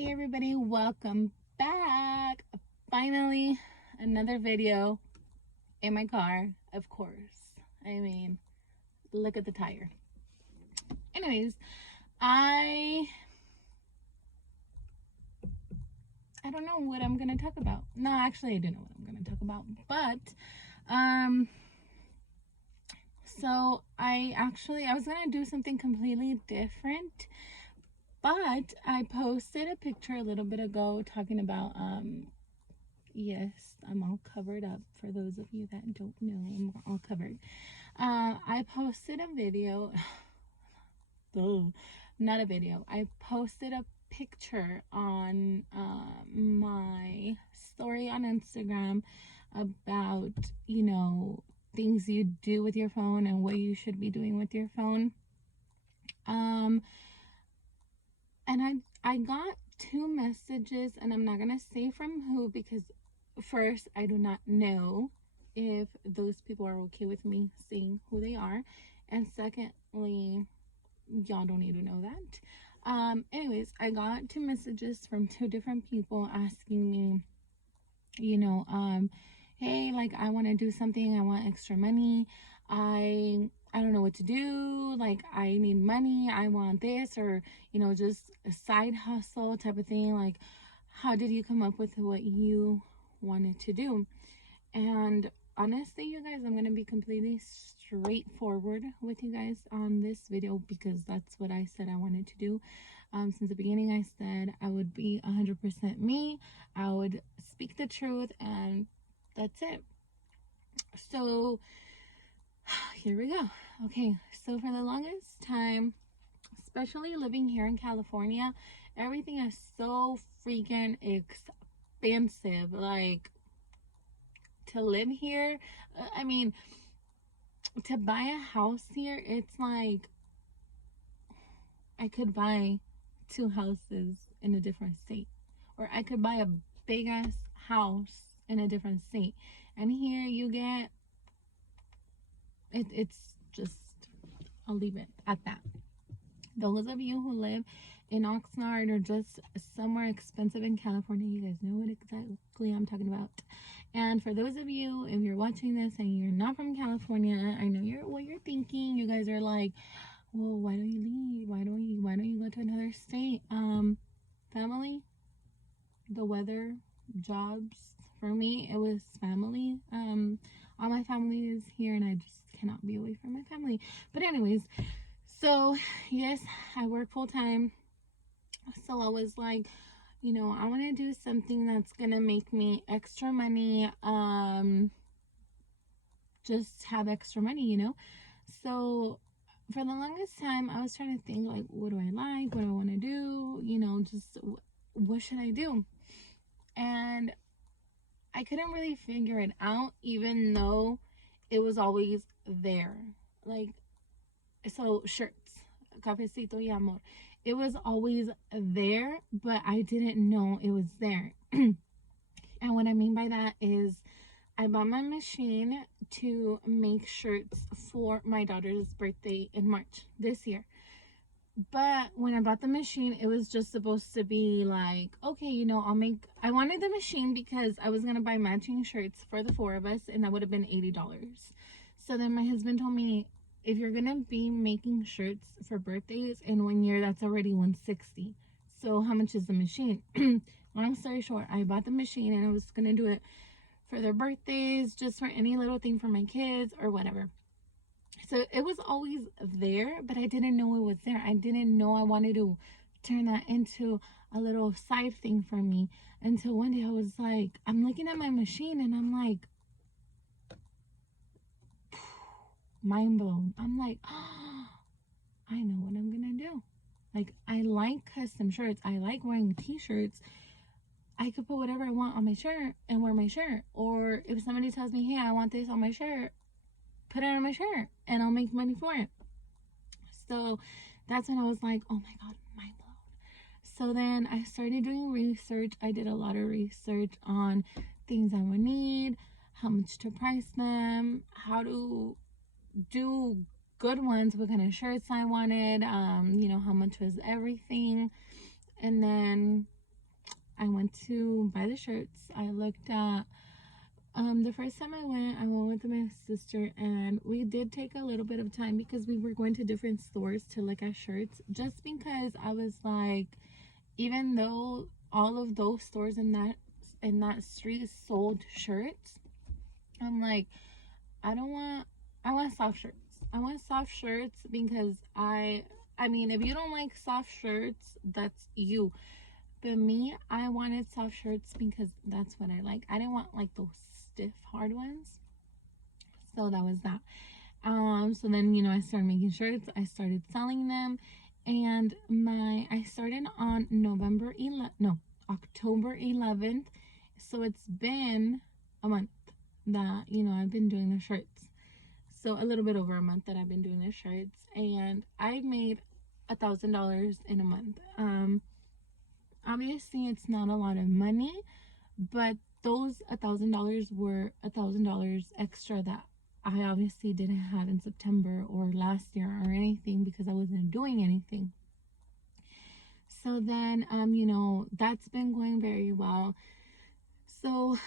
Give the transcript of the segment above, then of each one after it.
Hey everybody, welcome back. Finally, another video in my car, of course. I mean, look at the tire. Anyways, I don't know what I'm gonna talk about. No, actually I do know what I'm gonna talk about. But so I was gonna do something completely different. But I posted a picture a little bit ago talking about yes, I'm all covered up. For those of you that don't know, I'm all covered. I posted a video. Oh, not a video. I posted a picture on my story on Instagram about, things you do with your phone and what you should be doing with your phone. And I got two messages, and I'm not going to say from who because first, I do not know if those people are okay with me saying who they are. And secondly, y'all don't need to know that. Anyways, I got two messages from two different people asking me, hey, like I want to do something, I want extra money. I don't know what to do. Like, I need money. I want this, or, just a side hustle type of thing. Like, how did you come up with what you wanted to do? And honestly, you guys, I'm going to be completely straightforward with you guys on this video because that's what I said I wanted to do. Since the beginning, I said I would be 100% me. I would speak the truth, and that's it. So here we go. Okay, so for the longest time, especially living here in California, everything is so freaking expensive. Like, to live here, I mean, to buy a house here, it's like I could buy two houses in a different state, or I could buy a big ass house in a different state. And here you get it's just, I'll leave it at that. Those of you who live in Oxnard or just somewhere expensive in California, you guys know what exactly I'm talking about. And for those of you, if you're watching this and you're not from California, I know what you're thinking. You guys are like, well, why don't you leave? Why don't you go to another state? Family, the weather, jobs. For me, it was family. All my family is here, and I just cannot be away from my family. But anyways, so yes, I work full time. So I was like, I want to do something that's gonna make me extra money. Just have extra money. So for the longest time, I was trying to think, like, what do I like? What do I want to do? Just what should I do? And I couldn't really figure it out, even though it was always there. Like, so shirts, cafecito y amor. It was always there, but I didn't know it was there. And what I mean by that is I bought my machine to make shirts for my daughter's birthday in March this year. But when I bought the machine, it was just supposed to be like, okay, I wanted the machine because I was going to buy matching shirts for the four of us, and that would have been $80. So then my husband told me, if you're going to be making shirts for birthdays in 1 year, that's already $160. So how much is the machine? Long story short, I bought the machine and I was going to do it for their birthdays, just for any little thing for my kids or whatever. So it was always there, but I didn't know it was there. I didn't know I wanted to turn that into a little side thing for me, until one day I was like, I'm looking at my machine and I'm like, mind blown. I'm like, oh, I know what I'm gonna do. Like, I like custom shirts. I like wearing t-shirts. I could put whatever I want on my shirt and wear my shirt. Or if somebody tells me, hey, I want this on my shirt, put it on my shirt and I'll make money for it. So that's when I was like, oh my god, mind blown. So then I started doing research. I did a lot of research on things I would need, how much to price them, how to do good ones, what kind of shirts I wanted, how much was everything. And then I went to buy the shirts. I looked at the first time I went with my sister, and we did take a little bit of time because we were going to different stores to look at shirts, just because I was like, even though all of those stores in that street sold shirts, I'm like, I want soft shirts. I want soft shirts because I mean, if you don't like soft shirts, that's you. But me, I wanted soft shirts because that's what I like. I didn't want like those stiff hard ones. So that was that. So then, I started making shirts. I started selling them, and I started on October 11th. So it's been a month that, I've been doing the shirts. So a little bit over a month that I've been doing the shirts, and I made $1,000 in a month. Obviously it's not a lot of money, but those $1,000 were $1,000 extra that I obviously didn't have in September or last year or anything, because I wasn't doing anything. So then, that's been going very well. So,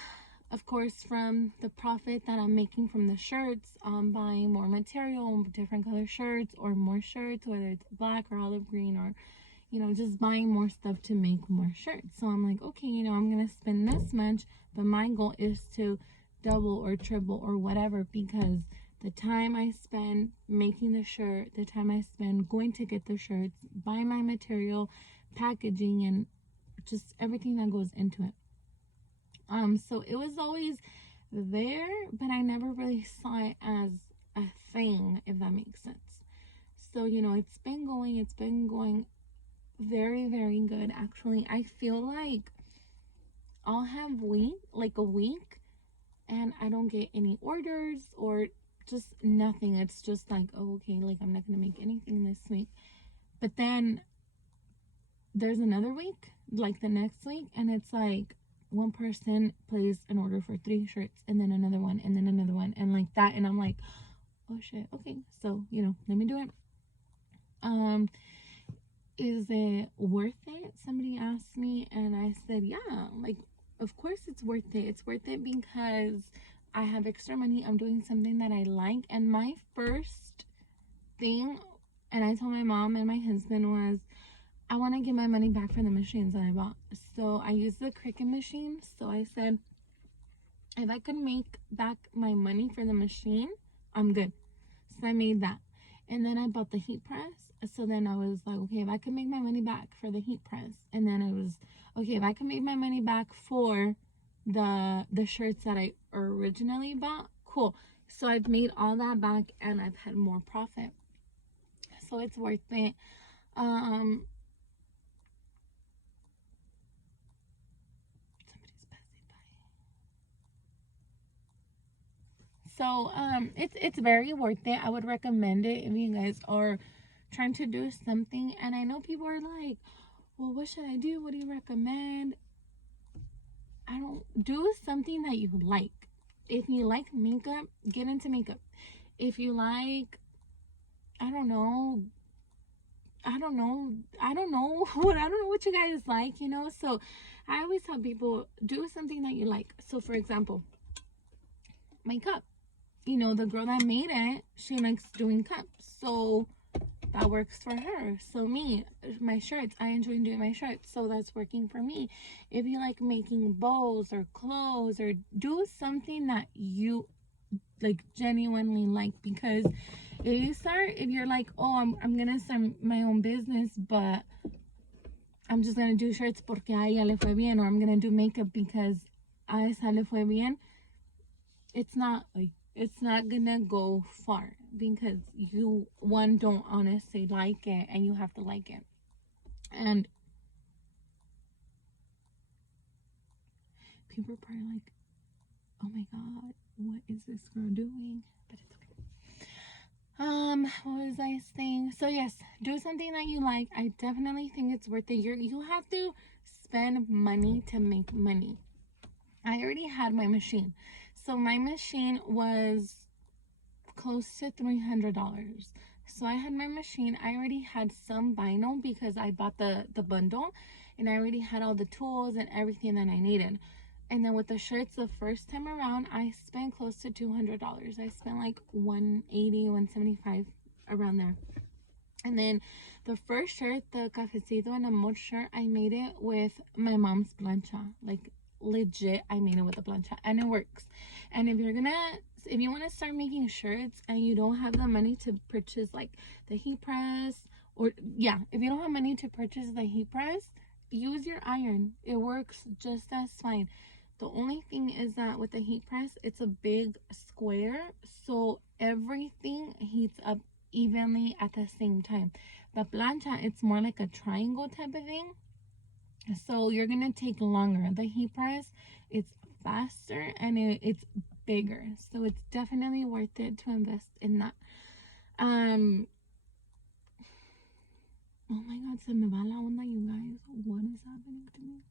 of course, from the profit that I'm making from the shirts, buying more material, different color shirts, or more shirts, whether it's black or olive green, or just buying more stuff to make more shirts. So I'm like, okay, I'm gonna spend this much, but my goal is to double or triple or whatever, because the time I spend making the shirt, the time I spend going to get the shirts, buying my material, packaging, and just everything that goes into it. So it was always there, but I never really saw it as a thing, if that makes sense. So, it's been going very, very good. Actually, I feel like I'll have a week, and I don't get any orders or just nothing. It's just like, oh, okay, like I'm not gonna make anything this week. But then there's another week, like the next week, and it's like one person placed an order for 3 shirts, and then another one, and then another one, and like that. And I'm like, oh shit, okay, so let me do it. Is it worth it? Somebody asked me, and I said, yeah, like, of course it's worth it. It's worth it because I have extra money. I'm doing something that I like. And my first thing, and I told my mom and my husband, was I want to get my money back for the machines that I bought. So I used the Cricut machine. So I said, if I could make back my money for the machine, I'm good. So I made that. And then I bought the heat press. So then I was like, okay, if I could make my money back for the heat press. And then it was, okay, if I could make my money back for the shirts that I originally bought, cool. So I've made all that back, and I've had more profit. So it's worth it. Somebody's passing by. So it's very worth it. I would recommend it if you guys are trying to do something. And I know people are like, well, what should I do? What do you recommend? I don't do something that you like. If you like makeup, get into makeup. If you like, I don't know what you guys like, So I always tell people, do something that you like. So for example, makeup. The girl that made it, she likes doing cups. So that works for her. So me, my shirts, I enjoy doing my shirts, so that's working for me. If you like making bows or clothes, or do something that you like genuinely like, because if you're like, oh, I'm gonna start my own business, but I'm just gonna do shirts porque a ella le fue bien, or I'm gonna do makeup because a esa le fue bien, it's not gonna go far, because you don't honestly like it, and you have to like it. And people are probably like, oh my god, what is this girl doing? But it's okay. What was I saying? So yes, do something that you like. I definitely think it's worth it. You have to spend money to make money. I already had my machine, so my machine was close to $300. So I had my machine. I already had some vinyl because I bought the bundle, and I already had all the tools and everything that I needed. And then with the shirts, the first time around, I spent close to $200. I spent like 180, 175 around there. And then the first shirt, the Cafecito and Amor shirt, I made it with my mom's plancha. Like, legit, I made it with a plancha, and it works. And if you want to start making shirts and you don't have the money to purchase like the heat press, or yeah, if you don't have money to purchase the heat press, use your iron. It works just as fine. The only thing is that with the heat press, it's a big square, so everything heats up evenly at the same time. The plancha, it's more like a triangle type of thing, so you're gonna take longer. The heat press, it's faster and it's bigger, so it's definitely worth it to invest in that. Oh my god, se me va la onda, you guys. What is happening to me?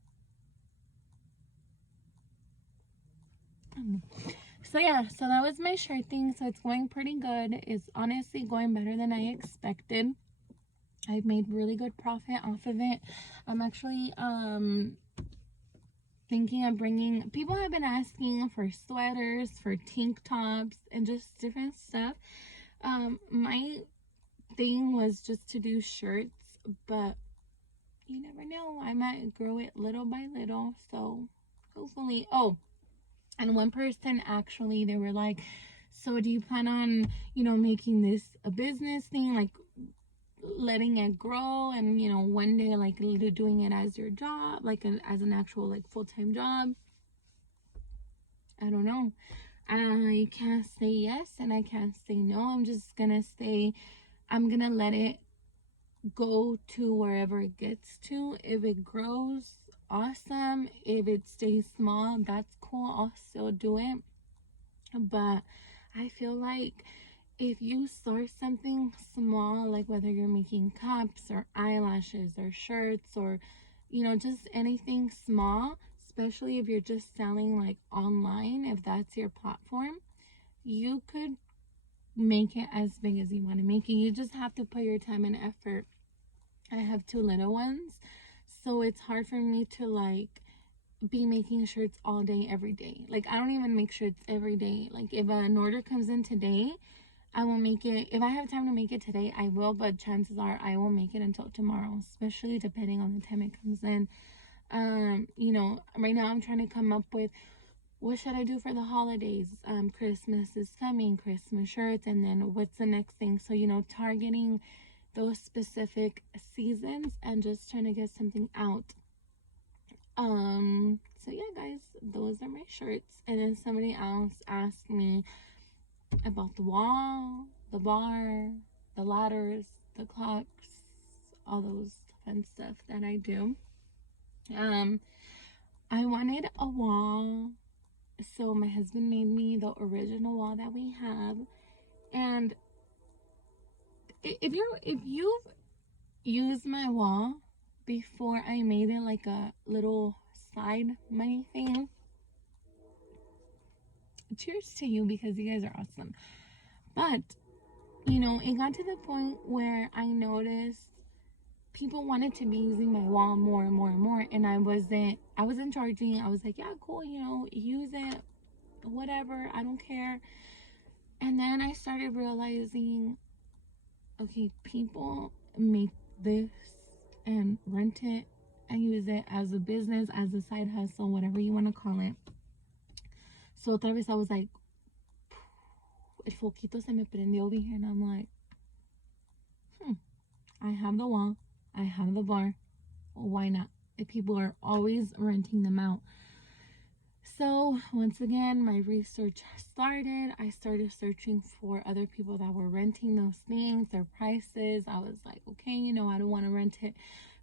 I don't know. So yeah, so that was my shirt thing. So it's going pretty good. It's honestly going better than I expected. I've made really good profit off of it. I'm actually thinking of bringing, people have been asking for sweaters, for tank tops, and just different stuff. My thing was just to do shirts, but you never know, I might grow it little by little. So hopefully, oh, and one person actually, they were like, so do you plan on, making this a business thing, like letting it grow, and one day like doing it as your job, like as an actual like full-time job? I don't know. I can't say yes and I can't say no. I'm gonna let it go to wherever it gets to. If it grows, awesome. If it stays small, that's cool. I'll still do it. But I feel like if you start something small, like whether you're making cups or eyelashes or shirts, or just anything small, especially if you're just selling like online, if that's your platform, you could make it as big as you want to make it. You just have to put your time and effort. I have two little ones, so it's hard for me to like be making shirts all day every day. Like, I don't even make shirts every day. Like, if an order comes in today, I will make it. If I have time to make it today, I will, but chances are I won't make it until tomorrow, especially depending on the time it comes in. Right now I'm trying to come up with what should I do for the holidays. Christmas is coming, Christmas shirts, and then what's the next thing? So, targeting those specific seasons and just trying to get something out. So yeah, guys, those are my shirts. And then somebody else asked me about the wall, the bar, the ladders, the clocks, all those fun stuff that I do. I wanted a wall, so my husband made me the original wall that we have. And if you've used my wall before, I made it like a little side money thing. Cheers to you, because you guys are awesome. But it got to the point where I noticed people wanted to be using my wall more and more and more, and I wasn't charging. I was like, yeah, cool, use it, whatever, I don't care. And then I started realizing, okay, people make this and rent it and use it as a business, as a side hustle, whatever you want to call it. So otra vez I was like, el foquito se me prendió over here, and I'm like, I have the wall, I have the bar, why not? If people are always renting them out. So once again, my research started. I started searching for other people that were renting those things, their prices. I was like, okay, I don't want to rent it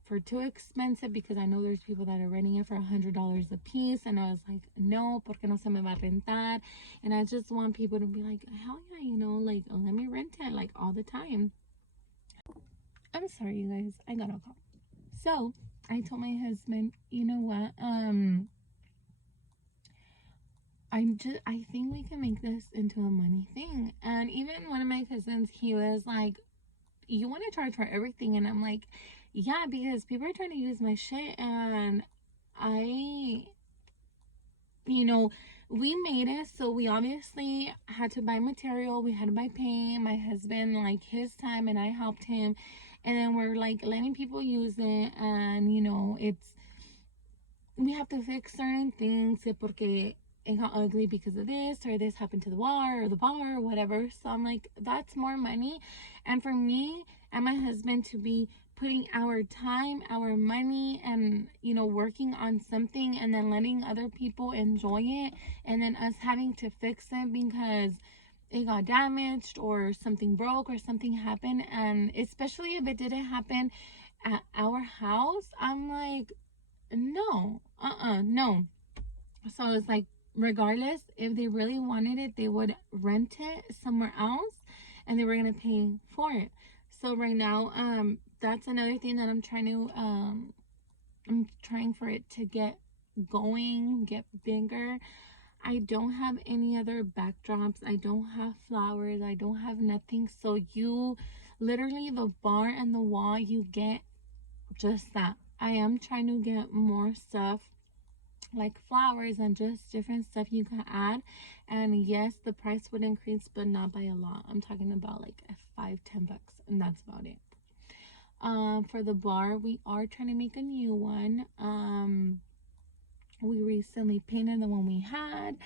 for too expensive, because I know there's people that are renting it for $100 a piece. And I was like, no, porque no se me va a rentar. And I just want people to be like, hell yeah, like, let me rent it like all the time. I'm sorry, you guys, I got a call. So I told my husband, you know what, I think we can make this into a money thing. And even one of my cousins, he was like, you want to charge for everything? And I'm like, yeah, because people are trying to use my shit, and I, you know, we made it, so we obviously had to buy material, we had to buy paint, my husband, like, his time, and I helped him, and then we're like letting people use it, and it's, we have to fix certain things porque it got ugly because of this, or this happened to the wall or the bar or whatever. So I'm like, that's more money. And for me and my husband to be putting our time, our money, and working on something, and then letting other people enjoy it, and then us having to fix it because it got damaged or something broke or something happened, and especially if it didn't happen at our house, I'm like, no, no. So it's like, regardless, if they really wanted it, they would rent it somewhere else, and they were gonna pay for it. So right now, that's another thing that I'm trying for it to get going, get bigger. I don't have any other backdrops. I don't have flowers. I don't have nothing. So you, literally, the bar and the wall, you get just that. I am trying to get more stuff like flowers and just different stuff you can add. And yes, the price would increase, but not by a lot. I'm talking about like $5-10, and that's about it. For the bar, we are trying to make a new one. We recently painted the one we had.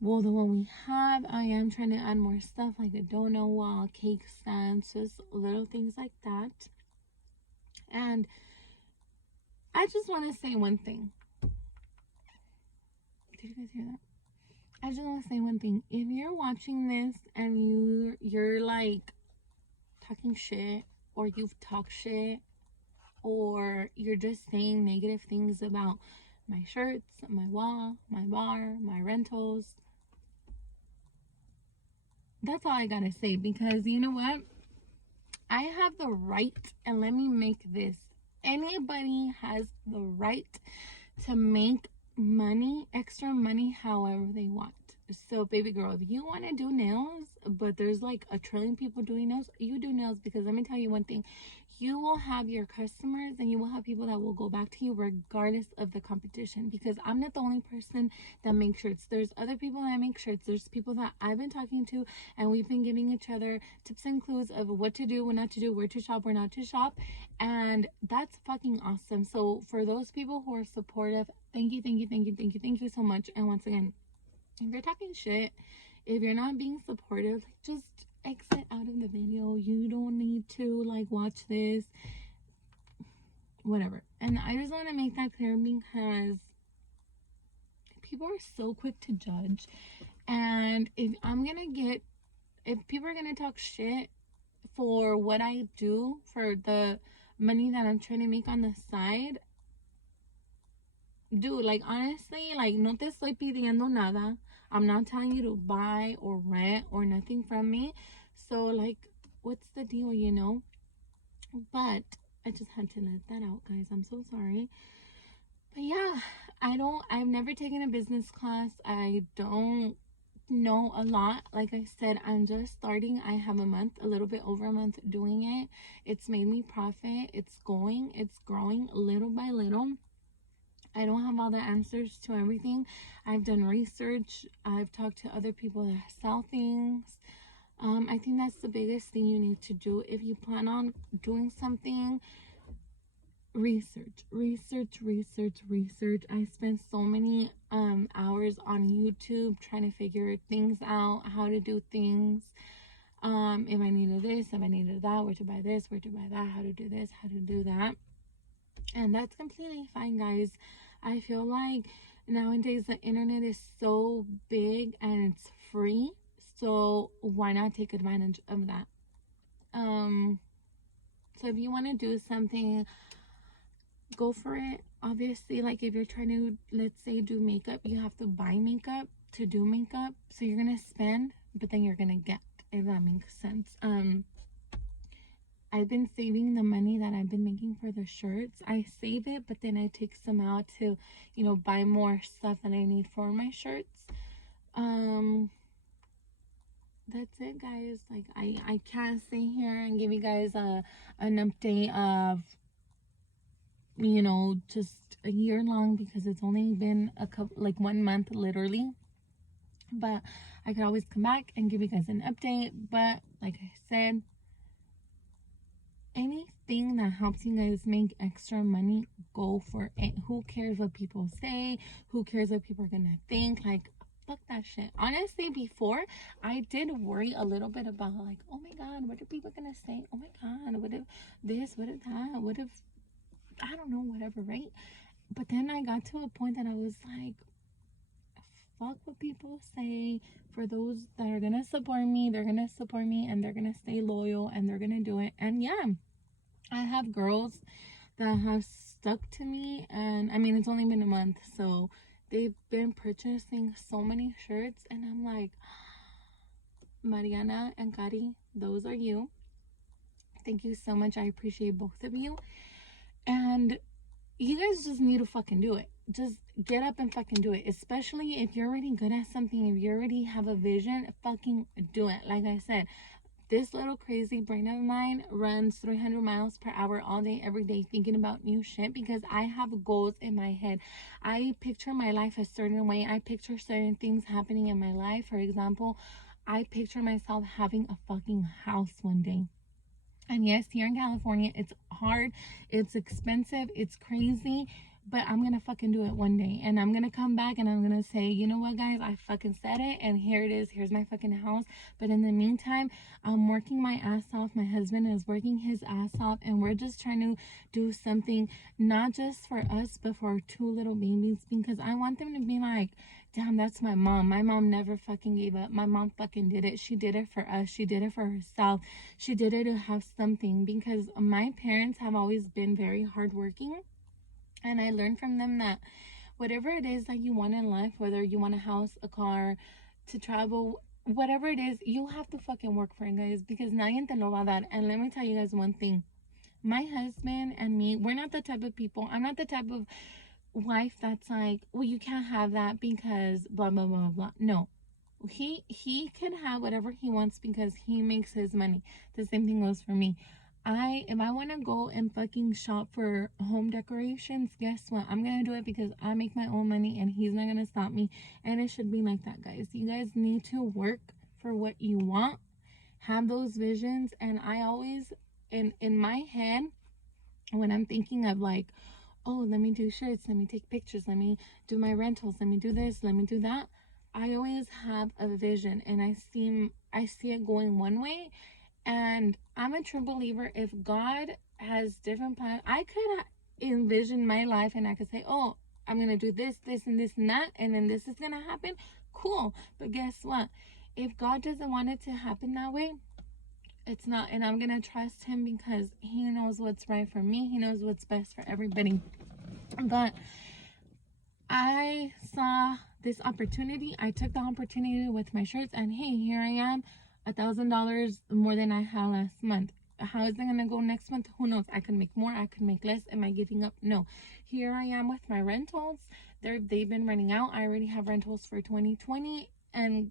Well, the one we have, I am trying to add more stuff like a donut wall, cake stands, just little things like that. And I just want to say one thing. Did you guys hear that? I just want to say one thing. If you're watching this and you're like talking shit, or you've talked shit, or you're just saying negative things about my shirts, my wall, my bar, my rentals, that's all I gotta say, because you know what? I have the right, and let me make this. Anybody has the right to make money, extra money, however they want. So, baby girl, if you want to do nails, but there's like a trillion people doing nails, you do nails, because let me tell you one thing. You will have your customers, and you will have people that will go back to you regardless of the competition, because I'm not the only person that makes shirts. There's other people that make shirts. There's people that I've been talking to, and we've been giving each other tips and clues of what to do, what not to do, where to shop, where not to shop, and that's fucking awesome. So for those people who are supportive, thank you, thank you, thank you, thank you, thank you so much. And once again, if you're talking shit, if you're not being supportive, just exit out of the video. You don't need to like watch this, whatever. And I just want to make that clear, because people are so quick to judge. And if people are gonna talk shit for what I do, for the money that I'm trying to make on the side, dude, like, honestly, like, no te estoy pidiendo nada. I'm not telling you to buy or rent or nothing from me. So, like, what's the deal, But I just had to let that out, guys. I'm so sorry. But yeah, I've never taken a business class. I don't know a lot. Like I said, I'm just starting. I have a little bit over a month doing it. It's made me profit. It's growing little by little. I don't have all the answers to everything. I've done research. I've talked to other people that sell things. I think that's the biggest thing you need to do if you plan on doing something. Research, research, research, research. I spent so many hours on YouTube trying to figure things out, how to do things. If I needed this, if I needed that, where to buy this, where to buy that, how to do this, how to do that. And that's completely fine, guys. I feel like nowadays the internet is so big and it's free. So why not take advantage of that? So if you want to do something, go for it. Obviously, like, if you're trying to, let's say, do makeup, you have to buy makeup to do makeup. So you're gonna spend, but then you're gonna get, if that makes sense. I've been saving the money that I've been making for the shirts. I save it, but then I take some out to, buy more stuff that I need for my shirts. That's it, guys. Like, I can't stay here and give you guys an update of just a year long, because it's only been a couple, like 1 month literally. But I could always come back and give you guys an update. But like I said, anything that helps you guys make extra money, go for it. Who cares what people say? Who cares what people are gonna think? Like, fuck that shit. Honestly, before, I did worry a little bit about, like, oh my god, what are people gonna say? Oh my god, what if this, what if that, what if, I don't know, whatever, right? But then I got to a point that I was like, fuck what people say. For those that are gonna support me, they're gonna support me, and they're gonna stay loyal, and they're gonna do it. And yeah, I have girls that have stuck to me, and I mean, it's only been a month, so they've been purchasing so many shirts, and I'm like, Mariana and Kari, those are you. Thank you so much. I appreciate both of you. And you guys just need to fucking do it. Just get up and fucking do it. Especially if you're already good at something, if you already have a vision, fucking do it. Like I said, this little crazy brain of mine runs 300 miles per hour all day, every day, thinking about new shit, because I have goals in my head. I picture my life a certain way. I picture certain things happening in my life. For example, I picture myself having a fucking house one day. And yes, here in California, it's hard, it's expensive, it's crazy, but I'm gonna fucking do it one day. And I'm gonna come back and I'm gonna say, you know what, guys, I fucking said it, and here it is. Here's my fucking house. But in the meantime, I'm working my ass off. My husband is working his ass off, and we're just trying to do something, not just for us, but for our two little babies, because I want them to be like, damn, that's my mom. My mom never fucking gave up. My mom fucking did it. She did it for us. She did it for herself. She did it to have something, because my parents have always been very hardworking. And I learned from them that whatever it is that you want in life, whether you want a house, a car, to travel, whatever it is, you have to fucking work for it, guys, because nadie te lo va a dar. And let me tell you guys one thing. My husband and me, we're not the type of people, I'm not the type of wife that's like, well, you can't have that because blah blah blah blah. No, he can have whatever he wants because he makes his money. The same thing goes for me. If I want to go and fucking shop for home decorations, guess what, I'm gonna do it because I make my own money, and he's not gonna stop me. And it should be like that, guys. You guys need to work for what you want, have those visions. And I always, in my head, when I'm thinking of like, oh, let me do shirts, let me take pictures, let me do my rentals, let me do this, let me do that, I always have a vision, and I see it going one way. And I'm a true believer, if God has different plans, I could envision my life, and I could say, oh, I'm gonna do this, this, and this, and that, and then this is gonna happen. Cool. But guess what? If God doesn't want it to happen that way, it's not. And I'm gonna trust him because he knows what's right for me. He knows what's best for everybody. But I saw this opportunity. I took the opportunity with my shirts, and hey, here I am, $1,000 more than I had last month. How is it gonna go next month? Who knows? I could make more, I could make less. Am I giving up? No. Here I am with my rentals. They've been running out. I already have rentals for 2020, and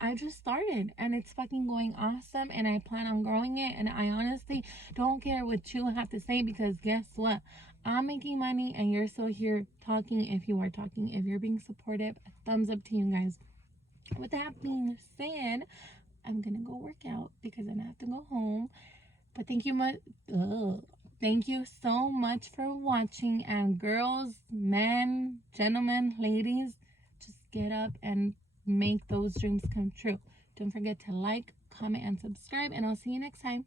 I just started, and it's fucking going awesome, and I plan on growing it. And I honestly don't care what you have to say, because guess what? I'm making money, and you're still here talking. If you are talking, if you're being supportive, a thumbs up to you guys. With that being said, I'm gonna go work out because then I have to go home. But thank you so much for watching. And girls, men, gentlemen, ladies, just get up and make those dreams come true. Don't forget to like, comment, and subscribe, and I'll see you next time.